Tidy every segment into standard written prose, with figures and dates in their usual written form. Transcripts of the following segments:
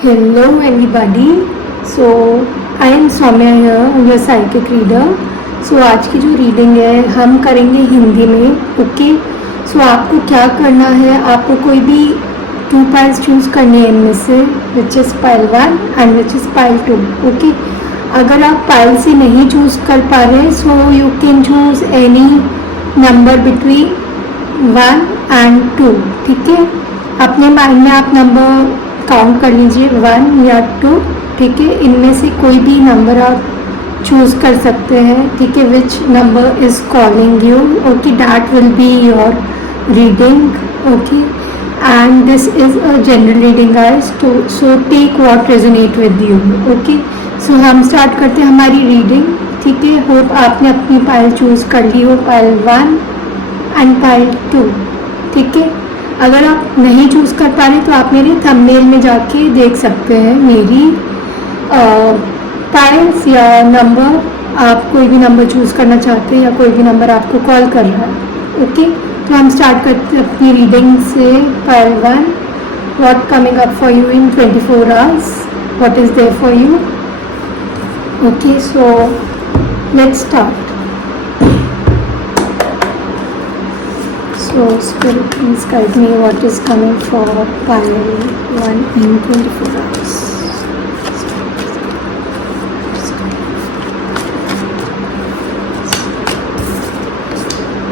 Hello everybody. So I am Soumya here, your psychic reader. So आज की जो reading है हम करेंगे हिंदी में. ओके. सो आपको क्या करना है, आपको कोई भी 2 पाइल्स चूज़ करने हैं इनमें से, which is pile 1 and which is pile 2. Okay. अगर आप पाइल से नहीं चूज़ कर पा रहे, so you can choose any number between 1 and 2. ठीक है. अपने माइंड में आप नंबर काउंट कर लीजिए 1 या 2. ठीक है. इनमें से कोई भी नंबर आप चूज़ कर सकते हैं. ठीक है. Which number is calling you. Okay. That will be your reading. Okay. And this is a general reading guys. So take what resonate with you. Okay. So हम स्टार्ट करते हैं हमारी रीडिंग. ठीक है. होप आपने अपनी पाइल चूज़ कर ली हो, पाइल 1 एंड पाइल 2. ठीक है. अगर आप नहीं चूज़ कर पा रहे तो आप मेरे थंबनेल में जाके देख सकते हैं मेरी पाइल्स या नंबर. आप कोई भी नंबर चूज़ करना चाहते हैं या कोई भी नंबर आपको कॉल कर रहा है. ओके. तो हम स्टार्ट करते हैं अपनी रीडिंग से. Pile 1, what coming up for you in 24 hours, what is there for you. Okay. So let's start. So Spirit, please guide me what is coming for pile 1 in 24 hours.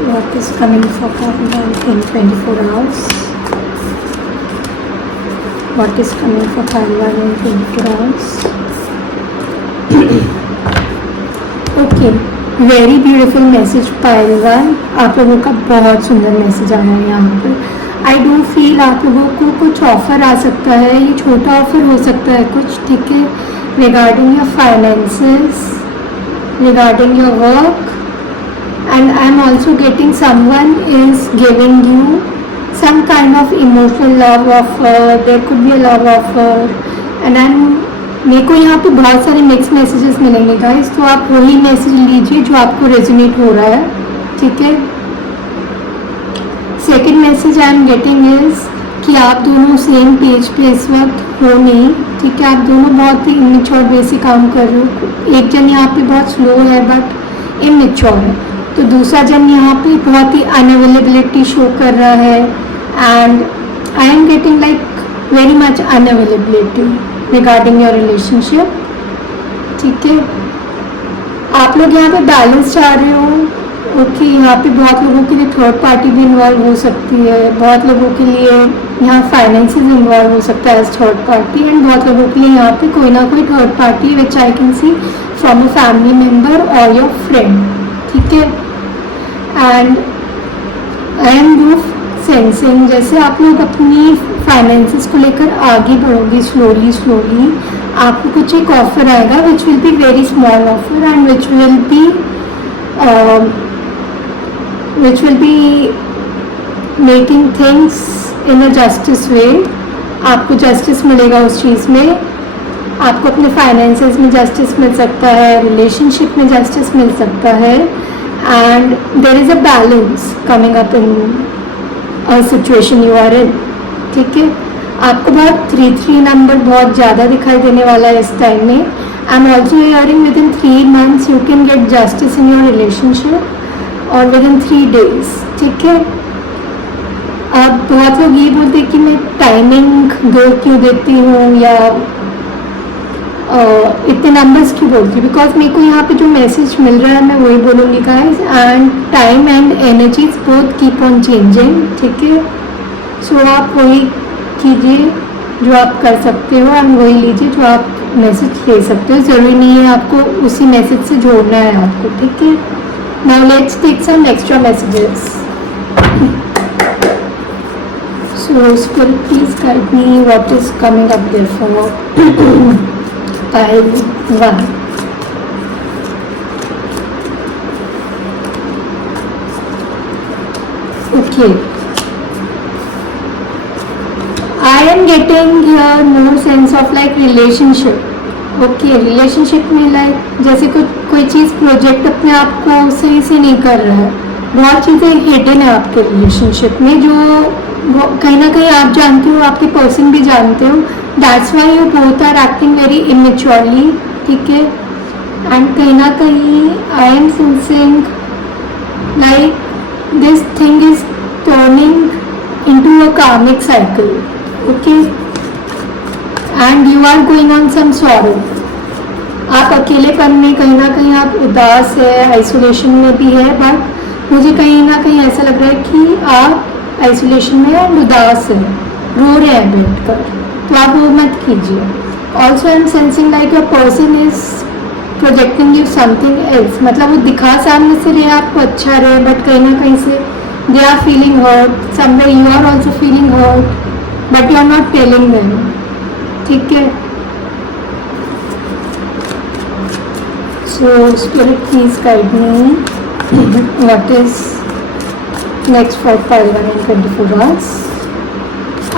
What is coming for pile 1 in 24 hours? What is coming for pile 1 in 24 hours? Okay. Very beautiful message pile 1. आप लोगों का बहुत सुंदर message आया है यहाँ पर. I do feel आप लोगों को कुछ ऑफ़र आ सकता है. ये छोटा ऑफ़र हो सकता है कुछ. ठीक है. Regarding your finances, regarding your work, and I am also getting someone is giving you some kind of emotional love offer. There could be a love offer and मेरे को यहाँ पे बहुत सारे मिक्स मैसेजेस मिलेंगे गाइस. तो आप वही मैसेज लीजिए जो आपको रेजोनेट हो रहा है. ठीक है. Second message I am getting is कि आप दोनों सेम पेज पे इस वक्त हो नहीं. ठीक है. आप दोनों बहुत ही इमेच्योर वे से काम कर रहे हो. एक जन यहाँ पे बहुत स्लो है बट इमेच्योर है, तो दूसरा जन यहाँ पे बहुत ही अनअवेलेबिलिटी शो कर रहा है. And I am getting like very much unavailability regarding your relationship. ठीक है. आप लोग यहाँ पे बैलेंस चाह रहे हो. ओके. यहाँ पे बहुत लोगों के लिए थर्ड पार्टी भी इन्वॉल्व हो सकती है. बहुत लोगों के लिए यहाँ फाइनेंसेस इन्वॉल्व हो सकता है एज थर्ड पार्टी. एंड बहुत लोगों के लिए यहाँ पे कोई ना कोई third party which I can see from a family member और योर फ्रेंड. ठीक है. And I am do sensing जैसे आप लोग अपनी फाइनेंसेस को लेकर आगे बढ़ोगे स्लोली स्लोली, आपको कुछ एक ऑफर आएगा which will be very small offer and which will be making things in a justice way. आपको जस्टिस मिलेगा उस चीज़ में. आपको अपने फाइनेंसेस में जस्टिस मिल सकता है, रिलेशनशिप में जस्टिस मिल सकता है. And there is a balance coming up in a situation you are in. ठीक है. आपको बहुत 3-3 नंबर बहुत ज़्यादा दिखाई देने वाला है इस टाइम में. आई am also hearing with in 3 months you can get justice in your relationship और विद इन 3 days. ठीक है. अब बहुत लोग ये बोलते हैं कि मैं टाइमिंग दो क्यों देती हूँ या इतने नंबर्स क्यों बोलती हूँ. बिकॉज मेरे को यहाँ पे जो मैसेज मिल रहा है मैं वही बोलूँगी guys. And time and energies both keep on changing. ठीक है. सो आप वही कीजिए जो आप कर सकते हो एंड वही लीजिए जो आप मैसेज ले सकते हो. ज़रूरी नहीं है आपको उसी मैसेज से जोड़ना है आपको. ठीक है. Now let's take some extra messages. So spirit please guide me what is coming up there for pile 1. Okay. I am getting here more sense of like relationship. Okay. Relationship में like जैसे कोई चीज़ project अपने आप को सही से नहीं कर रहा है. बहुत चीज़ें हिडन है आपके रिलेशनशिप में जो कहीं ना कहीं आप जानते हो, आपके पर्सन भी जानते हो, that's why you both are acting very immaturely, ठीक है। एंड कहीं ना कहीं I am sensing like this thing is turning into a karmic cycle, okay, and you are going on some sorrow. आप अकेलेपन में कहीं ना कहीं आप उदास है, आइसोलेशन में भी है, बट मुझे कहीं ना कहीं ऐसा लग रहा है कि आप आइसोलेशन में और उदास है, रो रहे हैं बैठ कर, तो आप वो मत कीजिए। Also I am sensing like your person is projecting you something else, मतलब वो दिखा सामने से रहे आपको अच्छा रहे, बट कहीं ना कहीं से they are feeling hurt, somewhere you are also feeling hurt, but you are not telling them, ठीक है। So spirit please guide me what is next for pile 1 in 24 hours।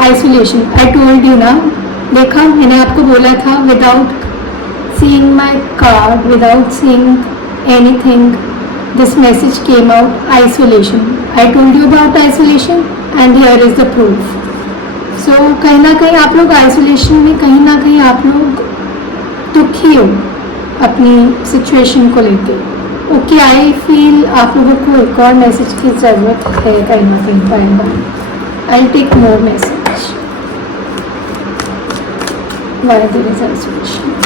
Isolation, I told you ना, देखा मैंने आपको बोला था, without seeing my card, without seeing anything, this message came out, isolation. I told you about isolation and here is the proof. So कहीं ना कहीं आप लोग isolation में, कहीं ना कहीं आप लोग दुखी हो अपनी सिचुएशन को लेके। ओके, आई फील आप लोगों को एक और मैसेज की ज़रूरत है कहीं ना कहीं bye. I take more message. Why there is isolation?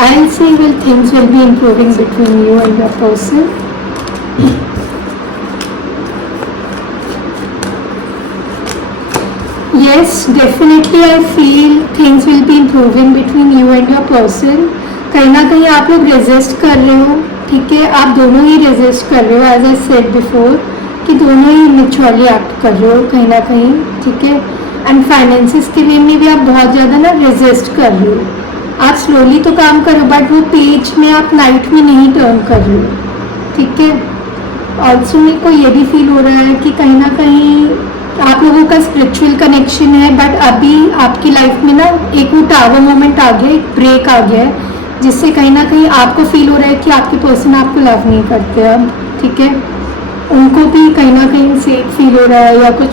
I'll say, well, things will be improving between you and your person. Yes, definitely I feel things will be improving between you and your person. कहीं ना कहीं आप लोग resist कर रहे हो, ठीक है, आप दोनों ही रेजिस्ट कर रहे हो, एज आई सेड बिफोर कि दोनों ही मैच्योरली एक्ट कर रहे हो कहीं ना कहीं, ठीक है। एंड फाइनेंसिस के वे में भी आप बहुत ज़्यादा ना रेजिस्ट कर रहे हो, आप स्लोली तो काम करो, बट वो पेज में आप नाइट में नहीं टर्न कर रहे हो, ठीक है। ऑल्सो मेरे को ये भी फील हो रहा है कि कहीं ना कहीं आप लोगों का स्पिरिचुअल कनेक्शन है, बट अभी आपकी लाइफ में ना एक वो टावर मोमेंट आ गया, एक ब्रेक आ गया है, जिससे कहीं ना कहीं आपको फील हो रहा है कि आपके पर्सन आपको लव नहीं करते अब, ठीक है। उनको भी कहीं ना कहीं सेफ फील हो रहा है, या कुछ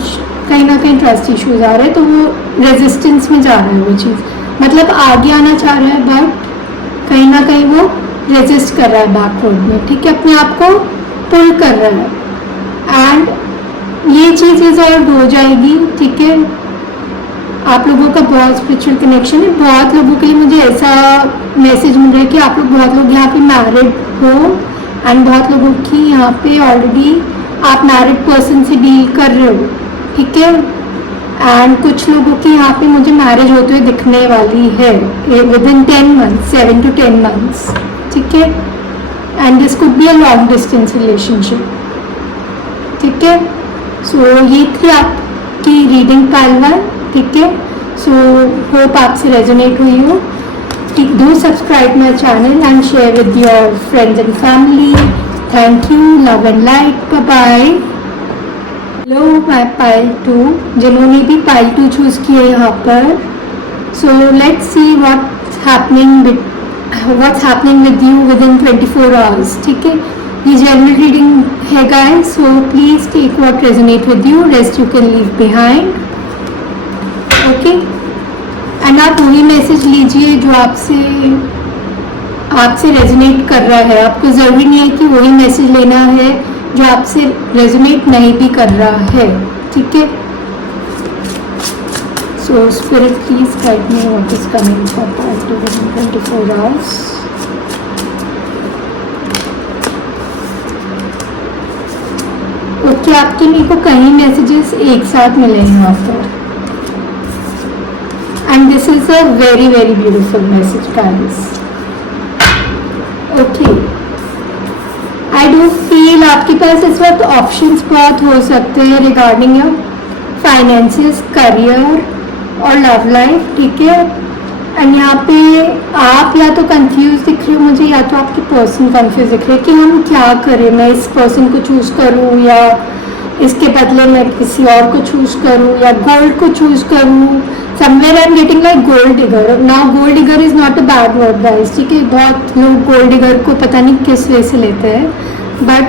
कहीं ना कहीं ट्रस्ट इश्यूज आ रहे हैं, तो वो रेजिस्टेंस में जा रहा है वो चीज़, मतलब आगे आना चाह रहा है, बट कहीं ना कहीं वो रेजिस्ट कर रहा है बैकवर्ड में, ठीक है, अपने आप को पुल कर रहा है। एंड ये चीज़ रिजॉल्व हो जाएगी, ठीक है। आप लोगों का बहुत स्पिरिचुअल कनेक्शन है, बहुत लोगों के लिए मुझे ऐसा मैसेज मिल रहा है कि आप लोग बहुत लोग यहाँ पे मैरिड हो, एंड बहुत लोगों की यहाँ पे ऑलरेडी आप मैरिड पर्सन से डील कर रहे हो, ठीक है। एंड कुछ लोगों की यहाँ पे मुझे मैरिज होते हुए दिखने वाली है with in 10 months, 7 to 10 months, ठीक है। And this could be a long distance relationship, ठीक है। सो ये थी आपकी रीडिंग पाइल 1, ठीक है। सो होप आपसे रेजोनेट हुई हो। Do subscribe my channel and share with your friends and family. Thank you, love and light, bye bye. Hello my pile 2, जिन्होंने भी पाइल 2 चूज़ किया यहाँ पर, so let's see what's happening with you within 24 hours, ठीक है। ये general reading है guys, so please take what resonate with you, rest you can leave behind, okay. And आप वही मैसेज लीजिए जो आपसे रेजोनेट कर रहा है, आपको ज़रूरी नहीं है कि वही मैसेज लेना है जो आपसे रेजोनेट नहीं भी कर रहा है, ठीक है। So spirit please guide me what is coming for past 24 hours। Okay, आपके मेरे को कई मैसेजेस एक साथ मिले हैं यहाँ पर, and this is a very very beautiful message guys, okay. I do feel आपके पास इस वक्त ऑप्शंस बहुत हो सकते हैं रिगार्डिंग योर फाइनेंसेस, करियर और लव लाइफ, ठीक है। एंड यहाँ पे आप या तो कंफ्यूज दिख रहे हो मुझे, या तो आपके पर्सन कंफ्यूज दिख रहे हैं कि हम क्या करें, मैं इस पर्सन को चूज़ करूँ या इसके बदले मैं किसी और को चूज़ करूँ, या गोल्ड को चूज़ करूँ। Somewhere I am getting like gold digger. Now gold digger is not a bad word guys, ठीक है। बहुत लोग गोल्ड डिगर को पता नहीं किस वे से लेते हैं, but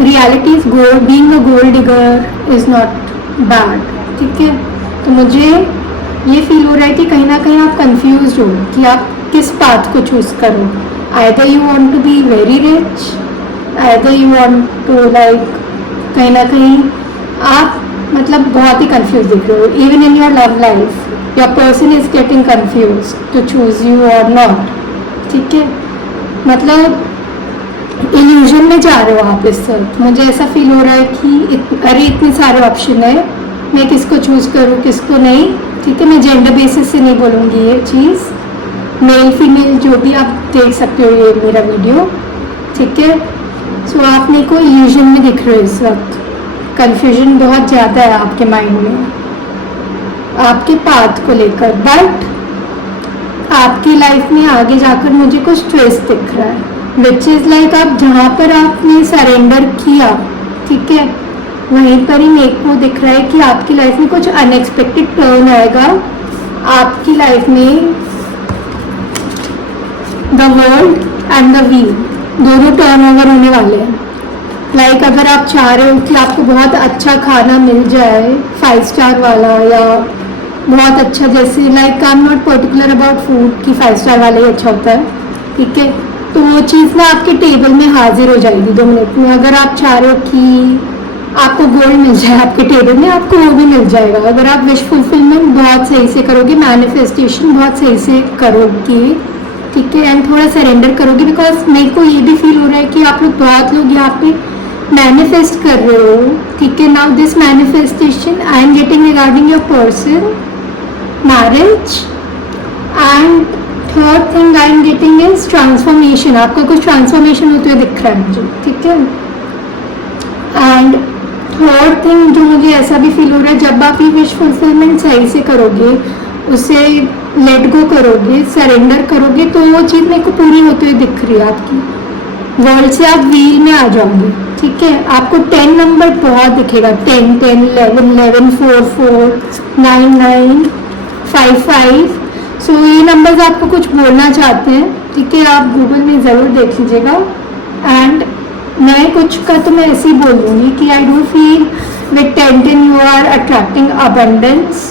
reality is gold, being a gold digger is not bad, ठीक है। तो मुझे ये फील हो रहा है कि कहीं ना कहीं आप कंफ्यूज हो कि आप किस पाथ को चूज़ करो। Either you want to be very rich, either you want to like, कहीं ना कहीं आप मतलब बहुत ही कंफ्यूज दिख रहे हो। Even in your love life your person is getting confuse to choose you or not, ठीक है। मतलब इल्यूजन में जा रहे हो आप इस वक्त। मुझे ऐसा फील हो रहा है कि अरे इतने सारे ऑप्शन है, मैं किसको चूज़ करूँ किसको नहीं, ठीक है। मैं जेंडर बेसिस से नहीं बोलूँगी ये चीज़, मेल फीमेल जो भी आप देख सकते हो ये मेरा वीडियो, ठीक है। सो आप मेरे को इल्यूजन में दिख रहे हो इस वक्त। कन्फ्यूजन बहुत ज़्यादा है आपके माइंड में आपके पाथ को लेकर, बट आपकी लाइफ में आगे जाकर मुझे कुछ ट्विस्ट दिख रहा है, विच इज़ लाइक आप जहाँ पर आपने सरेंडर किया, ठीक है, वहीं पर ही मेरे को दिख रहा है कि आपकी लाइफ में कुछ अनएक्सपेक्टेड टर्न आएगा। आपकी लाइफ में the world and the wheel दोनों टर्न ओवर होने वाले हैं। लाइक अगर आप चाह रहे हो कि आपको बहुत अच्छा खाना मिल जाए 5 स्टार वाला, या बहुत अच्छा, जैसे like I am not particular about food कि 5 स्टार वाला ही अच्छा होता है, ठीक है, तो वो चीज़ ना आपके टेबल में हाजिर हो जाएगी 2 मिनट में। अगर आप चाह रहे हो कि आपको गोल्ड मिल जाए आपके टेबल में, आपको वो भी मिल जाएगा। अगर आप विश फुलफिलमेंट बहुत सही से करोगे, मैनिफेस्टेशन बहुत सही से करोगे, ठीक है, एंड थोड़ा सरेंडर करोगे, बिकॉज मेरे को ये भी फील हो रहा है कि आप लोग बहुत लोग यहाँ पे मैनिफेस्ट कर रहे हो, ठीक है। Now this manifestation I am getting regarding your person, marriage, and third thing I am getting is transformation. आपको कुछ ट्रांसफॉर्मेशन होते हुए दिख रहा है मुझे, ठीक है। एंड थर्ड थिंग जो मुझे ऐसा भी फील हो रहा है, जब आप ये विश फुलफिलमेंट सही से करोगे, उसे लेट गो करोगे, सरेंडर करोगे, तो वो चीज़ मेरे को पूरी होते हुए दिख रही है आपकी। वर्ल्ड से आप व्हील में आ जाओगे, ठीक है। आपको 10 नंबर बहुत दिखेगा, 10 10 11 11 4 4 9 9 5 5। सो ये नंबर्स आपको कुछ बोलना चाहते हैं, ठीक है। आप गूगल में ज़रूर देख लीजिएगा। एंड मैं कुछ का तो मैं ऐसे ही बोल दूँगी कि I don't feel with 10 10 you are attracting abundance.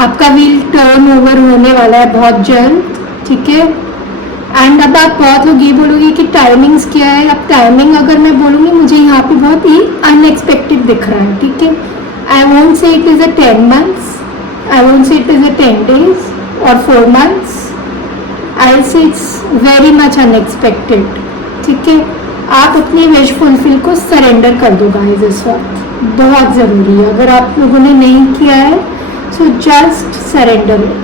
आपका व्हील टर्न ओवर होने वाला है बहुत जल्द, ठीक है। एंड अब आप बहुत लोग ये बोलोगे कि टाइमिंग्स क्या है। अब टाइमिंग अगर मैं बोलूँगी, मुझे यहाँ पे बहुत ही अनएक्सपेक्टेड दिख रहा है, ठीक है। I won't say it is a 10 months, I won't say it is a 10 days और 4 months, आई से इट्स वेरी मच अनएक्सपेक्टेड, ठीक है। आप अपनी विश फुलफिल को सरेंडर कर दो गाइस इस वक्त, बहुत ज़रूरी है। अगर आप लोगों ने नहीं किया है, so just surrender it.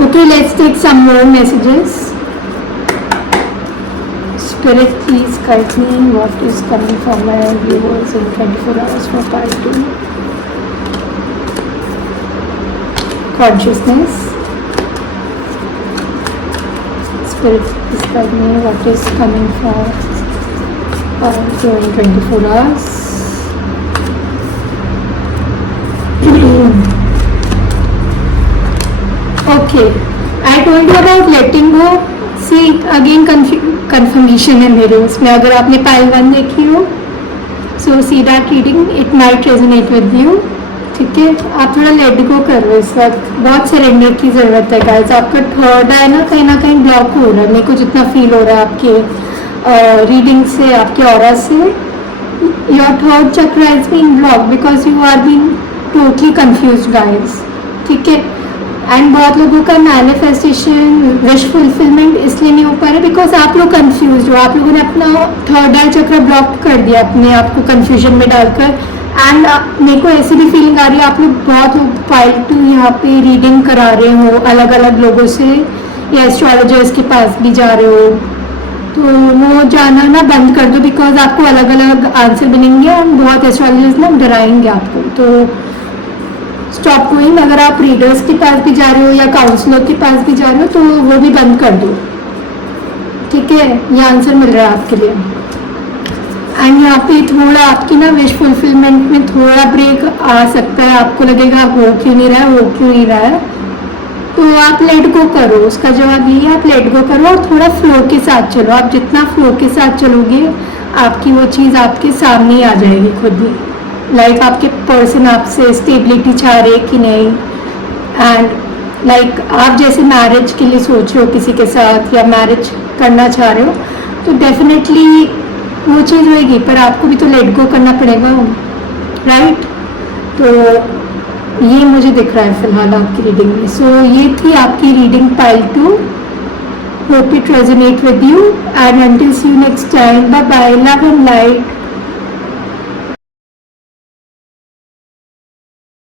Okay, let's take some more messages. Spirit, please guide me what is coming from my viewers in 24 hours for part 2. Consciousness. Spirit, please guide me what is coming from part 2 in 24 hours. Okay, I told you about letting go. See, again confirmation है मेरे उसमें। अगर आपने pile 1 देखी हो, so see that reading, it might resonate with you, ठीक है। आप थोड़ा लेट गो कर रहे हो इस वक्त, बहुत सरेंडर की ज़रूरत है गाइस। आपका थर्ड है ना कहीं ब्लॉक हो रहा है, मेरे को जितना फील हो रहा है आपके रीडिंग से, आपके ऑरा से। Your third chakra is being block because you are being totally confused guys, ठीक है। एंड बहुत लोगों का मैनिफेस्टेशन, विश फुलफिलमेंट इसलिए नहीं हो पा रहा बिकॉज आप लोग कंफ्यूज हो। आप लोगों ने अपना थर्ड आई चक्र ब्लॉक कर दिया अपने आप को कंफ्यूजन में डालकर। एंड मेरे को ऐसी भी फीलिंग आ रही है आप लोग बहुत लोग फाइल 2 यहाँ पे रीडिंग करा रहे हो अलग अलग लोगों से, या एस्ट्रोलॉजर्स के पास भी जा रहे हो, तो वो जाना ना बंद कर दो बिकॉज आपको अलग अलग आंसर मिलेंगे एंड बहुत एस्ट्रोलॉजर्स ना डराएंगे आपको। तो स्टॉप गोइंग। अगर आप रीडर्स के पास भी जा रहे हो या काउंसलर के पास भी जा रहे हो तो वो भी बंद कर दो, ठीक है। ये आंसर मिल रहा है आपके लिए। एंड यहाँ पे थोड़ा आपकी ना विश फुलफिलमेंट में थोड़ा ब्रेक आ सकता है। आपको लगेगा हो क्यों नहीं रहा है, हो क्यों नहीं रहा है, तो आप लेट गो करो। उसका जवाब ये है, आप लेट गो करो और थोड़ा फ्लो के साथ चलो। आप जितना फ्लो के साथ चलोगे आपकी वो चीज़ आपके सामने ही आ जाएगी खुद ही, लाइक आपके पर्सन आपसे स्टेबिलिटी चाह रहे कि नहीं, एंड लाइक आप जैसे मैरिज के लिए सोच रहे हो किसी के साथ या मैरिज करना चाह रहे हो, तो डेफिनेटली वो चीज़ होएगी, पर आपको भी तो लेट गो करना पड़ेगा, राइट? तो ये मुझे दिख रहा है फिलहाल आपकी रीडिंग में। सो ये थी आपकी reading pile 2। Hope it resonate with you, and until see you next time, bye bye, love and light.